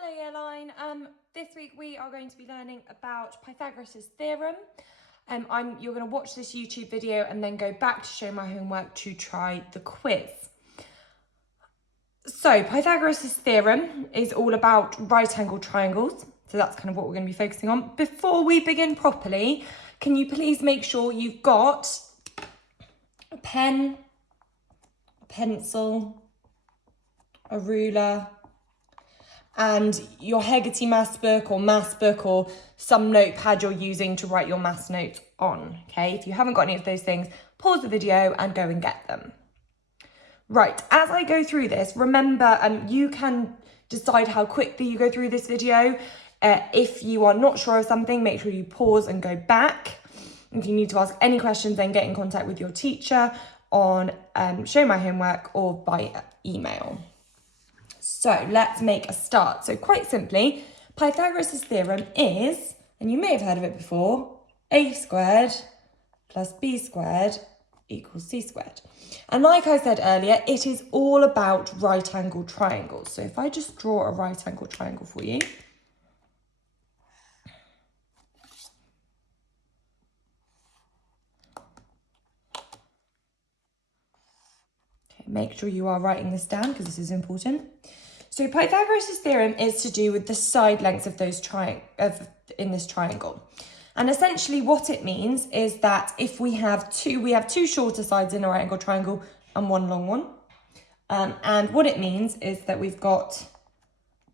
Hello Year Line. This week we are going to be learning about Pythagoras' theorem. You're going to watch this YouTube video and then go back to show my homework to try the quiz. So Pythagoras' theorem is all about right angle triangles. So that's kind of what we're going to be focusing on. Before we begin properly, can you please make sure you've got a pen, a pencil, a ruler, and your Hegarty maths book or some notepad you're using to write your maths notes on, okay? If you haven't got any of those things, pause the video and go and get them. Right, as I go through this, remember, you can decide how quickly you go through this video. If you are not sure of something, make sure you pause and go back. If you need to ask any questions, then get in contact with your teacher on Show My Homework or by email. So let's make a start. So quite simply, Pythagoras' theorem is, and you may have heard of it before, a squared plus b squared equals c squared. And like I said earlier, it is all about right angle triangles. So if I just draw a right angle triangle for you. Okay, make sure you are writing this down because this is important. So Pythagoras' theorem is to do with the side lengths of those in this triangle. And essentially what it means is that if we have two shorter sides in a right angle triangle and one long one. And what it means is that we've got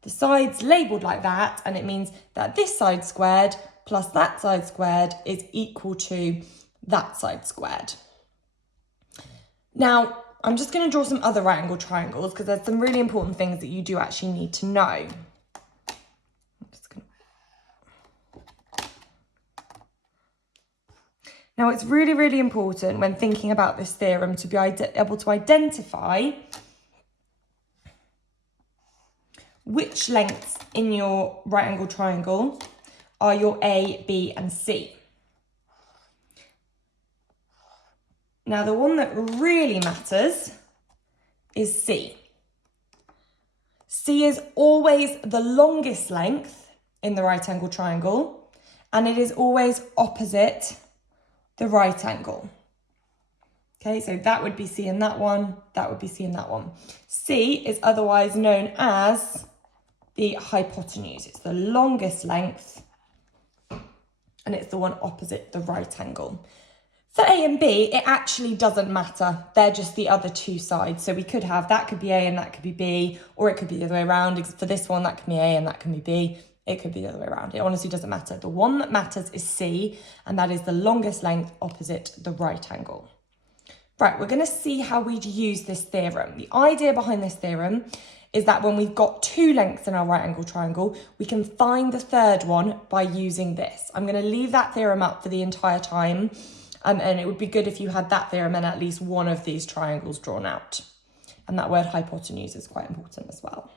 the sides labelled like that, and it means that this side squared plus that side squared is equal to that side squared. Now, I'm just going to draw some other right angle triangles because there's some really important things that you do actually need to know. Now, it's really, really important when thinking about this theorem to be able to identify which lengths in your right angle triangle are your A, B, and C. Now, the one that really matters is C. C is always the longest length in the right angle triangle, and it is always opposite the right angle. Okay, so that would be C in that one, that would be C in that one. C is otherwise known as the hypotenuse. It's the longest length, and it's the one opposite the right angle. For A and B, it actually doesn't matter. They're just the other two sides. So we could have, that could be A and that could be B, or it could be the other way around. For this one, that can be A and that can be B. It could be the other way around. It honestly doesn't matter. The one that matters is C, and that is the longest length opposite the right angle. Right, we're going to see how we'd use this theorem. The idea behind this theorem is that when we've got two lengths in our right angle triangle, we can find the third one by using this. I'm going to leave that theorem up for the entire time. And it would be good if you had that theorem and at least one of these triangles drawn out. And that word hypotenuse is quite important as well.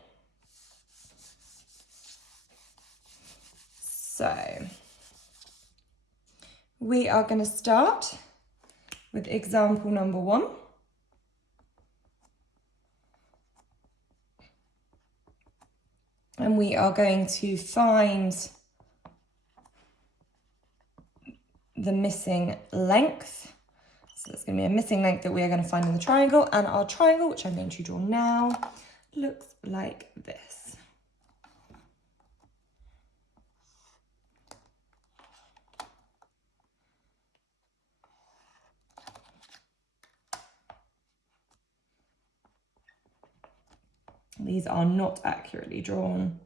So we are going to start with example number 1. And we are going to find the missing length. So there's going to be a missing length that we are going to find in the triangle, and our triangle, which I'm going to draw now, looks like this. These are not accurately drawn.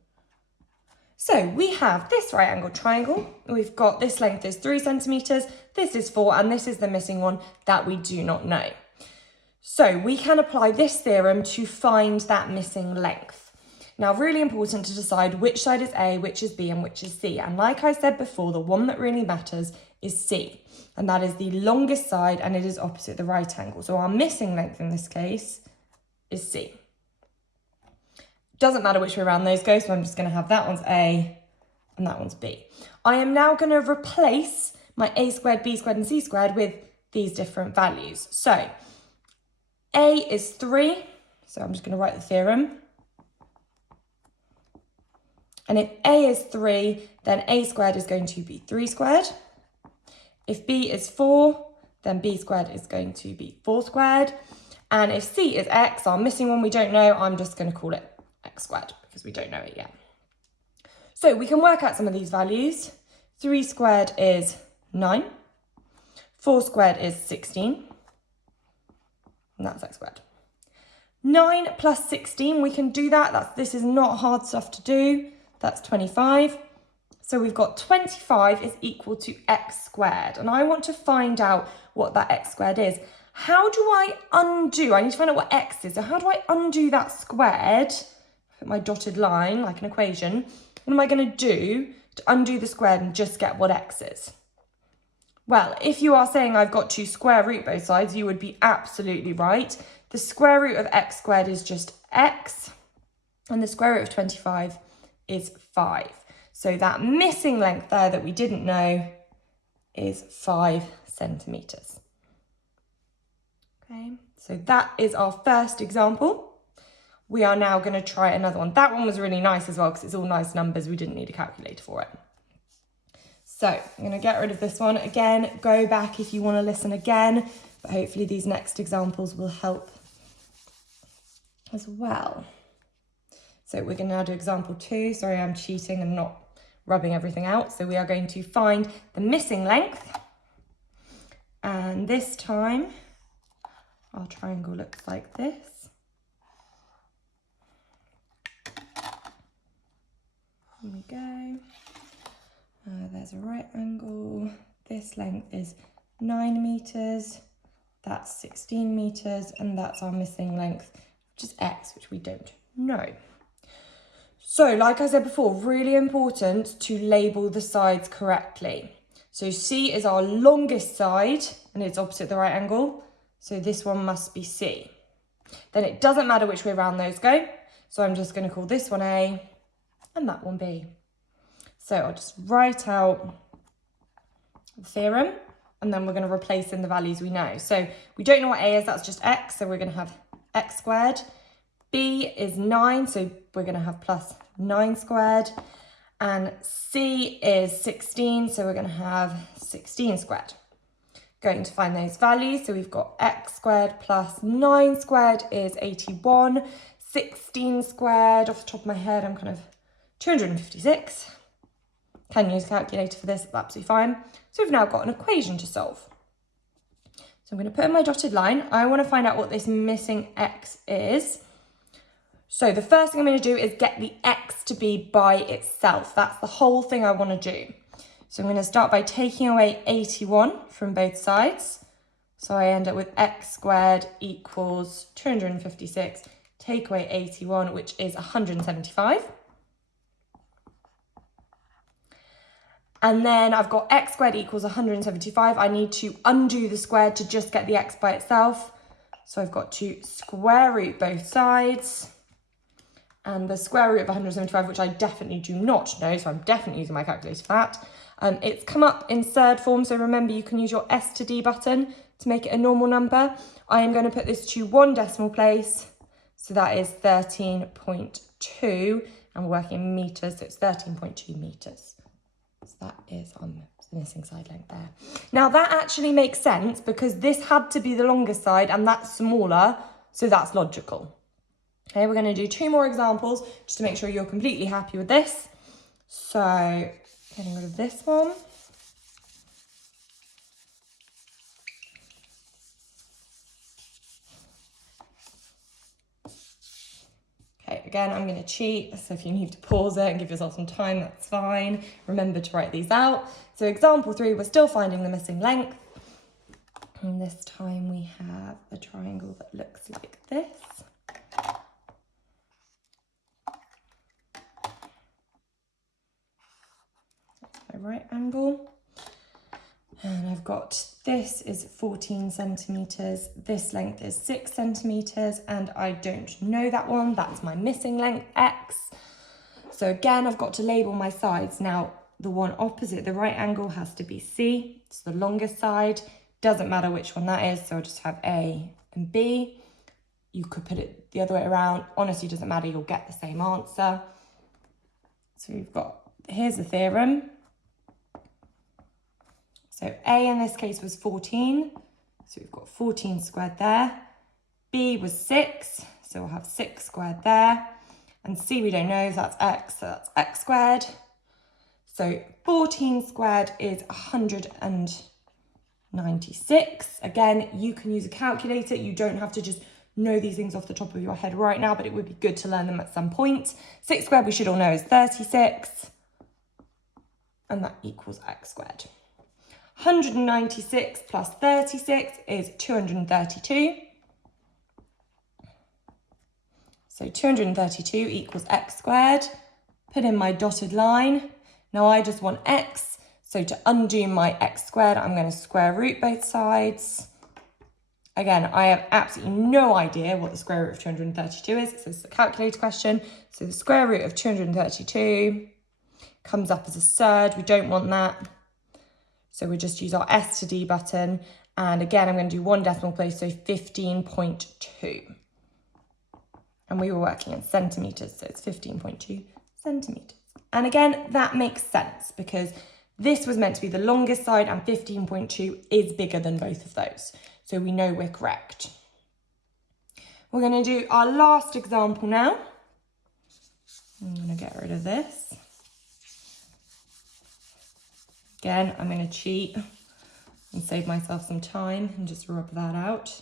So we have this right angle triangle. We've got this length is 3 centimetres, this is 4, and this is the missing one that we do not know. So we can apply this theorem to find that missing length. Now, really important to decide which side is A, which is B, and which is C. And like I said before, the one that really matters is C. And that is the longest side, and it is opposite the right angle. So our missing length in this case is C. Doesn't matter which way around those go, so I'm just going to have that one's A and that one's B. I am now going to replace my A squared, B squared, and C squared with these different values. So A is 3, so I'm just going to write the theorem. And if A is 3, then A squared is going to be 3 squared. If B is 4, then B squared is going to be 4 squared. And if C is X, our missing one we don't know, I'm just going to call it X squared because we don't know it yet. So we can work out some of these values. 3 squared is 9. 4 squared is 16. And that's X squared. 9 plus 16, we can do that. This is not hard stuff to do. That's 25. So we've got 25 is equal to X squared. And I want to find out what that X squared is. How do I undo? I need to find out what X is. So how do I undo that squared? Put my dotted line like an equation. What am I going to do to undo the squared and just get what X is? Well, if you are saying I've got to square root both sides, you would be absolutely right. The square root of X squared is just X, and the square root of 25 is 5. So that missing length there that we didn't know is 5 centimetres. Okay, so that is our first example. We are now going to try another one. That one was really nice as well because it's all nice numbers. We didn't need a calculator for it. So I'm going to get rid of this one. Again, go back if you want to listen again, but hopefully these next examples will help as well. So we're going to now do example 2. Sorry, I'm cheating and not rubbing everything out. So we are going to find the missing length. And this time, our triangle looks like this. Here we go. There's a right angle. This length is 9 meters. That's 16 meters. And that's our missing length, which is X, which we don't know. So like I said before, really important to label the sides correctly. So C is our longest side and it's opposite the right angle. So this one must be C. Then it doesn't matter which way around those go. So I'm just going to call this one A and that one B. So I'll just write out the theorem and then we're going to replace in the values we know. So we don't know what A is, that's just X. So we're going to have X squared. B is 9, so we're going to have plus 9 squared. And C is 16, so we're going to have 16 squared. Going to find those values, so we've got X squared plus 9 squared is 81. 16 squared, off the top of my head, I'm kind of 256. Can use a calculator for this, that's absolutely fine. So we've now got an equation to solve. So I'm going to put in my dotted line. I want to find out what this missing X is. So the first thing I'm going to do is get the X to be by itself. That's the whole thing I want to do. So I'm going to start by taking away 81 from both sides. So I end up with X squared equals 256. Take away 81, which is 175. And then I've got X squared equals 175. I need to undo the squared to just get the X by itself. So I've got to square root both sides. And the square root of 175, which I definitely do not know, so I'm definitely using my calculator for that. It's come up in third form, so remember you can use your S to D button to make it a normal number. I am going to put this to 1 decimal place, so that is 13.2, and we're working in meters, so it's 13.2 meters. So that is on the missing side length there. Now that actually makes sense because this had to be the longest side and that's smaller, so that's logical. Okay, we're going to do 2 more examples just to make sure you're completely happy with this. So, getting rid of this one. Okay, again, I'm going to cheat, so if you need to pause it and give yourself some time, that's fine. Remember to write these out. So example 3, we're still finding the missing length. And this time we have a triangle that looks like this. Right angle, and I've got this is 14 centimeters, this length is 6 centimeters, and I don't know that one. That's my missing length, X. So again, I've got to label my sides. Now the one opposite the right angle has to be C, it's the longest side. Doesn't matter which one that is, so I'll just have A and B. You could put it the other way around. Honestly, doesn't matter, you'll get the same answer. So we've got, here's the theorem. So A in this case was 14. So we've got 14 squared there. B was 6. So we'll have 6 squared there. And C we don't know, so that's x, so that's x squared. So 14 squared is 196. Again, you can use a calculator. You don't have to just know these things off the top of your head right now, but it would be good to learn them at some point. 6 squared we should all know is 36. And that equals x squared. 196 plus 36 is 232. So 232 equals x squared. Put in my dotted line. Now I just want x. So to undo my x squared, I'm going to square root both sides. Again, I have absolutely no idea what the square root of 232 is. So this is a calculator question. So the square root of 232 comes up as a surd. We don't want that. So we just use our S to D button. And again, I'm going to do 1 decimal place, so 15.2. And we were working in centimetres, so it's 15.2 centimetres. And again, that makes sense because this was meant to be the longest side and 15.2 is bigger than both of those. So we know we're correct. We're going to do our last example now. I'm going to get rid of this. Again, I'm going to cheat and save myself some time and just rub that out.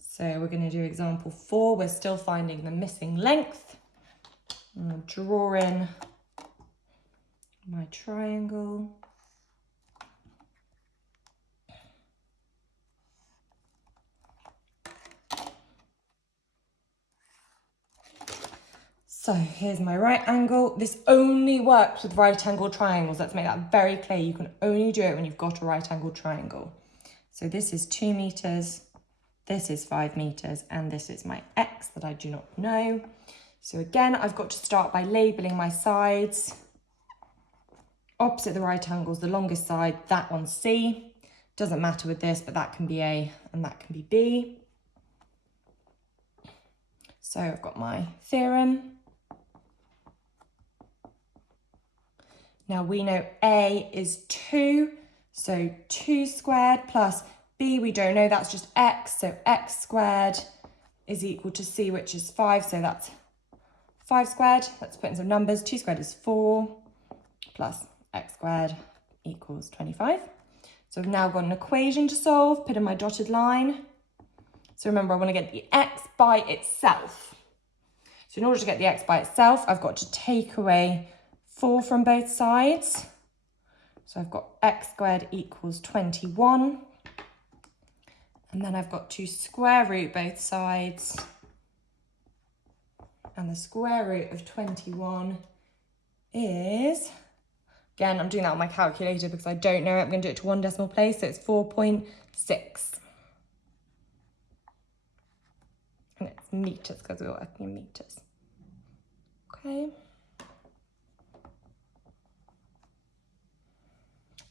So we're going to do example 4. We're still finding the missing length. I'm going to draw in my triangle. So here's my right angle. This only works with right angle triangles. Let's make that very clear. You can only do it when you've got a right angle triangle. So this is 2 meters. This is 5 meters, and this is my x that I do not know. So again, I've got to start by labeling my sides. Opposite the right angles, the longest side, that one's C. Doesn't matter with this, but that can be A and that can be B. So I've got my theorem. Now we know A is 2, so 2 squared plus B, we don't know, that's just x, so x squared is equal to C, which is 5, so that's 5 squared. Let's put in some numbers. 2 squared is 4 plus x squared equals 25. So we've now got an equation to solve, put in my dotted line. So remember, I want to get the x by itself. So in order to get the x by itself, I've got to take away 4 from both sides. So I've got x squared equals 21. And then I've got to square root both sides. And the square root of 21 is, again, I'm doing that on my calculator because I don't know it. I'm going to do it to 1 decimal place, so it's 4.6. And it's meters because we're working in meters. Okay.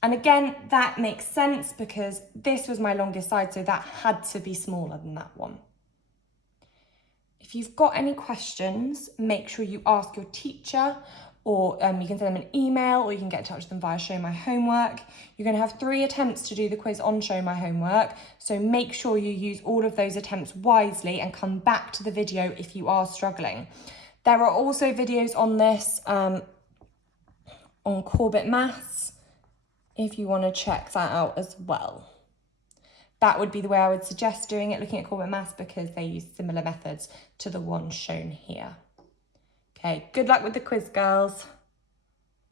And again, that makes sense because this was my longest side, so that had to be smaller than that one. If you've got any questions, make sure you ask your teacher, or you can send them an email, or you can get in touch with them via Show My Homework. You're going to have 3 attempts to do the quiz on Show My Homework, so make sure you use all of those attempts wisely and come back to the video if you are struggling. There are also videos on this on Corbett Maths, if you want to check that out as well. That would be the way I would suggest doing it, looking at Corbett Maths, because they use similar methods to the one shown here. Okay, good luck with the quiz, girls.